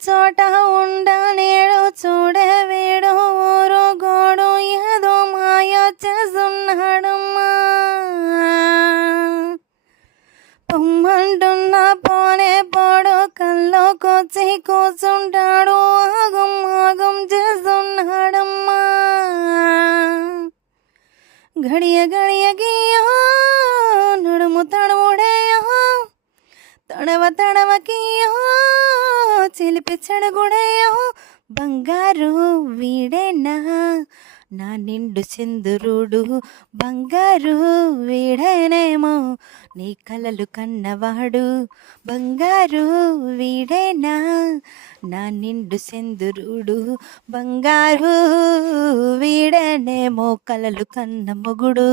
చోట ఉండ నేడు చూడే వీడు ఊరు గోడు ఏదో మాయ చేస్తున్నాడమ్మా. పొమ్మంటున్నా పోనే పోడు కల్లోకొచ్చి కూర్చుంటాడు ఆగం ఆగం చేస్తున్నాడమ్మా. గడియ గడియకియో నడుము తడుముడేయో తడవ తడవకియో చిలిపి చెడుగుడేయో బంగారు వీడేనా నా నిండు చంద్రుడు బంగారు వీడేనేమో నీ కలలు కన్నవాడు బంగారు వీడేనా నా నిండు చంద్రుడు బంగారు వీడేనేమో కలలు కన్న మొగుడు.